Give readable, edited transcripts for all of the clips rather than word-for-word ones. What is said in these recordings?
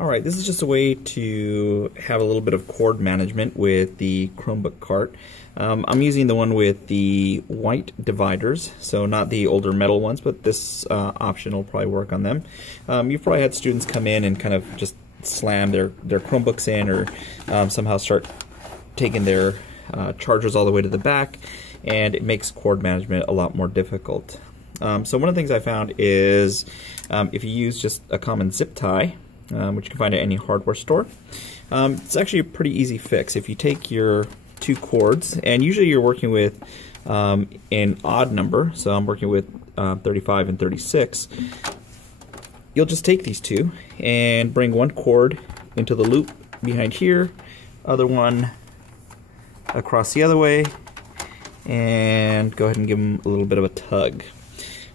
Alright, this is just a way to have a little bit of cord management with the Chromebook cart. I'm using the one with the white dividers, so not the older metal ones, but this option will probably work on them. You've probably had students come in and kind of just slam their Chromebooks in, or somehow start taking their chargers all the way to the back, and it makes cord management a lot more difficult. So one of the things I found is if you use just a common zip tie, which you can find at any hardware store, it's actually a pretty easy fix. If you take your two cords, and usually you're working with an odd number, so I'm working with 35 and 36, you'll just take these two and bring one cord into the loop behind here, other one across the other way, and go ahead and give them a little bit of a tug.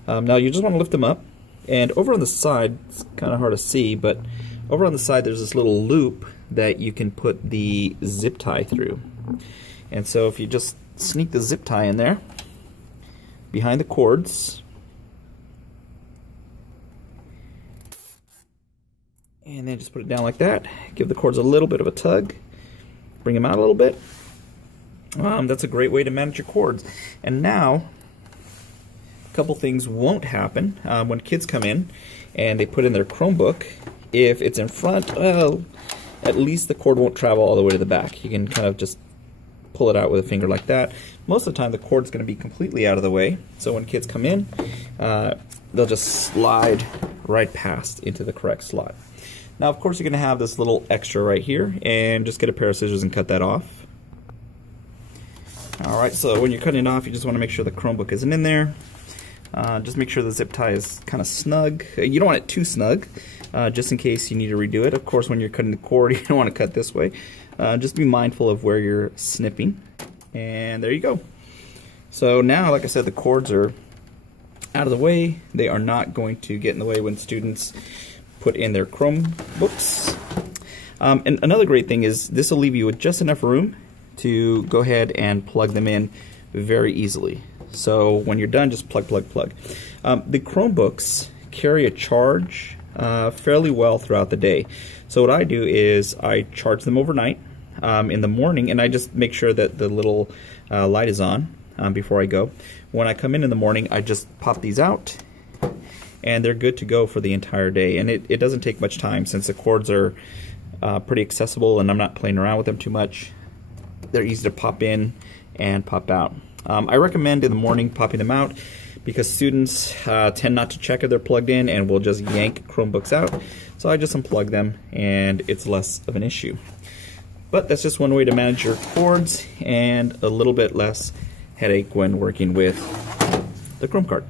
Now you just want to lift them up, and over on the side, it's kind of hard to see, but over on the side there's this little loop that you can put the zip tie through. And so if you just sneak the zip tie in there behind the cords, and then just put it down like that, give the cords a little bit of a tug, bring them out a little bit. That's a great way to manage your cords. And now a couple things won't happen when kids come in and they put in their Chromebook. If it's in front, well, at least the cord won't travel all the way to the back. You can kind of just pull it out with a finger like that. Most of the time the cord's going to be completely out of the way, so when kids come in, they'll just slide right past into the correct slot. Now of course you're going to have this little extra right here, and just get a pair of scissors and cut that off. Alright, so when you're cutting it off, you just want to make sure the Chromebook isn't in there. Just make sure the zip tie is kind of snug. You don't want it too snug, just in case you need to redo it. Of course, when you're cutting the cord, you don't want to cut this way. Just be mindful of where you're snipping. And there you go. So now, like I said, the cords are out of the way. They are not going to get in the way when students put in their Chromebooks. And another great thing is this will leave you with just enough room to go ahead and plug them in very easily. So when you're done, just plug, plug, plug. The Chromebooks carry a charge fairly well throughout the day. So what I do is I charge them overnight in the morning, and I just make sure that the little light is on before I go. When I come in the morning, I just pop these out, and they're good to go for the entire day. And it doesn't take much time, since the cords are pretty accessible and I'm not playing around with them too much. They're easy to pop in and pop out. I recommend in the morning popping them out, because students tend not to check if they're plugged in and will just yank Chromebooks out. So I just unplug them, and it's less of an issue. But that's just one way to manage your cords, and a little bit less headache when working with the Chrome cart.